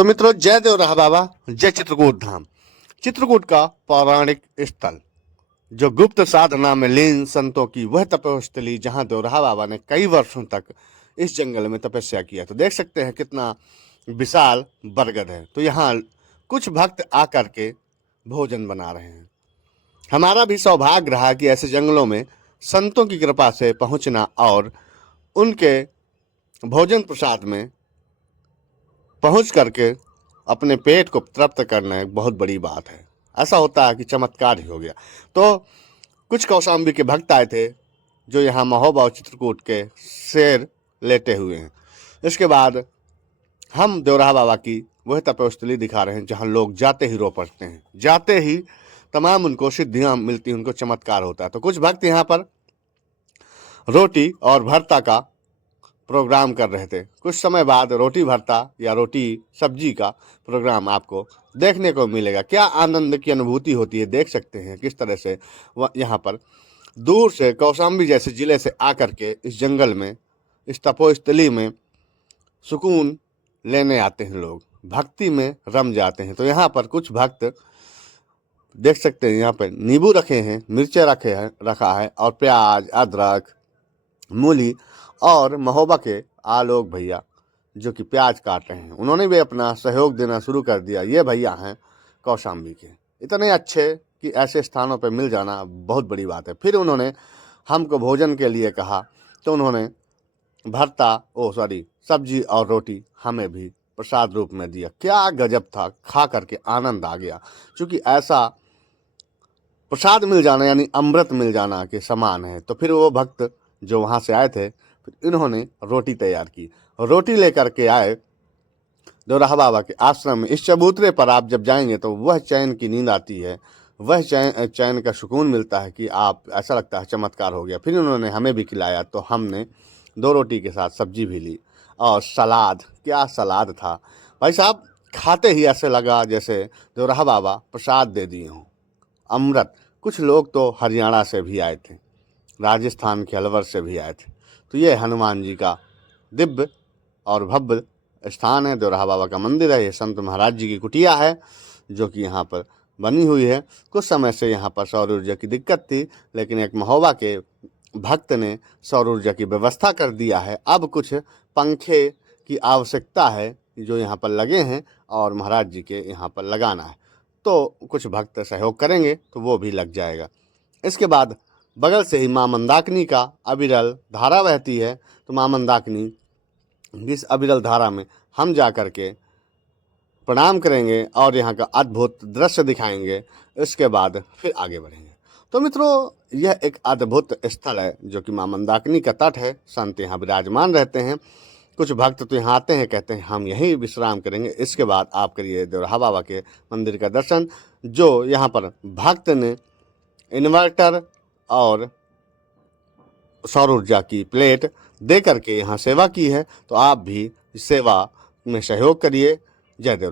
तो मित्रों, जय देवराहा बाबा, जय चित्रकूट धाम। चित्रकूट का पौराणिक स्थल जो गुप्त साधना में लीन संतों की वह तपोस्थली, जहां देवराहा बाबा ने कई वर्षों तक इस जंगल में तपस्या किया। तो देख सकते हैं कितना विशाल बरगद है। तो यहाँ कुछ भक्त आकर के भोजन बना रहे हैं। हमारा भी सौभाग्य रहा कि ऐसे जंगलों में संतों की कृपा से पहुंचना और उनके भोजन प्रसाद में पहुंच करके अपने पेट को तृप्त करना एक बहुत बड़ी बात है। ऐसा होता है कि चमत्कार ही हो गया। तो कुछ कौशाम्बी के भक्त आए थे जो यहाँ महोबा और चित्रकूट के शेर लेटे हुए हैं। इसके बाद हम देवराहा बाबा की वह तपोस्थली दिखा रहे हैं जहाँ लोग जाते ही रो पड़ते हैं, जाते ही तमाम उनको सिद्धियां मिलती, उनको चमत्कार होता है। तो कुछ भक्त यहाँ पर रोटी और भरता का प्रोग्राम कर रहे थे। कुछ समय बाद रोटी भरता या रोटी सब्जी का प्रोग्राम आपको देखने को मिलेगा। क्या आनंद की अनुभूति होती है, देख सकते हैं किस तरह से यहाँ पर दूर से कौशाम्बी जैसे जिले से आकर के इस जंगल में, इस तपोस्थली में सुकून लेने आते हैं लोग, भक्ति में रम जाते हैं। तो यहाँ पर कुछ भक्त देख सकते हैं, यहाँ पर नींबू रखे हैं, मिर्चे रखा है और प्याज, अदरक, मूली और महोबा के आलोक भैया जो कि प्याज काट रहे हैं, उन्होंने भी अपना सहयोग देना शुरू कर दिया। ये भैया हैं कौशाम्बी के, इतने अच्छे कि ऐसे स्थानों पर मिल जाना बहुत बड़ी बात है। फिर उन्होंने हमको भोजन के लिए कहा तो उन्होंने सब्जी और रोटी हमें भी प्रसाद रूप में दिया। क्या गजब था, खा करके आनंद आ गया। क्योंकि ऐसा प्रसाद मिल जाना यानी अमृत मिल जाना के समान है। तो फिर वो भक्त जो वहाँ से आए थे, फिर इन्होंने रोटी तैयार की, रोटी लेकर के आए देवराहा बाबा के आश्रम में। इस चबूतरे पर आप जब जाएंगे तो वह चैन की नींद आती है, वह चैन का सुकून मिलता है कि आप, ऐसा लगता है चमत्कार हो गया। फिर उन्होंने हमें भी खिलाया, तो हमने 2 रोटी के साथ सब्जी भी ली और सलाद। क्या सलाद था भाई साहब, खाते ही ऐसे लगा जैसे देवराहा बाबा प्रसाद दे दिए हों, अमृत। कुछ लोग तो हरियाणा से भी आए थे, राजस्थान के अलवर से भी आए थे। तो ये हनुमान जी का दिव्य और भव्य स्थान है, देवराहा बाबा का मंदिर है। ये संत महाराज जी की कुटिया है जो कि यहाँ पर बनी हुई है। कुछ समय से यहाँ पर सौर ऊर्जा की दिक्कत थी, लेकिन एक महोबा के भक्त ने सौर ऊर्जा की व्यवस्था कर दिया है। अब कुछ पंखे की आवश्यकता है जो यहाँ पर लगे हैं और महाराज जी के यहाँ पर लगाना है। तो कुछ भक्त सहयोग करेंगे तो वो भी लग जाएगा। इसके बाद बगल से ही माँ मंदाकिनी का अविरल धारा बहती है। तो माँ मंदाकिनी इस अविरल धारा में हम जा कर के प्रणाम करेंगे और यहाँ का अद्भुत दृश्य दिखाएंगे। इसके बाद फिर आगे बढ़ेंगे। तो मित्रों, यह एक अद्भुत स्थल है जो कि माँ मंदाकिनी का तट है। संत यहाँ विराजमान रहते हैं। कुछ भक्त तो यहाँ आते हैं, कहते हैं हम यहीं विश्राम करेंगे। इसके बाद आप करिए देवराहा बाबा के मंदिर का दर्शन, जो यहाँ पर भक्त ने इन्वर्टर और सौर ऊर्जा की प्लेट दे करके यहाँ सेवा की है। तो आप भी सेवा में सहयोग करिए। जय देव।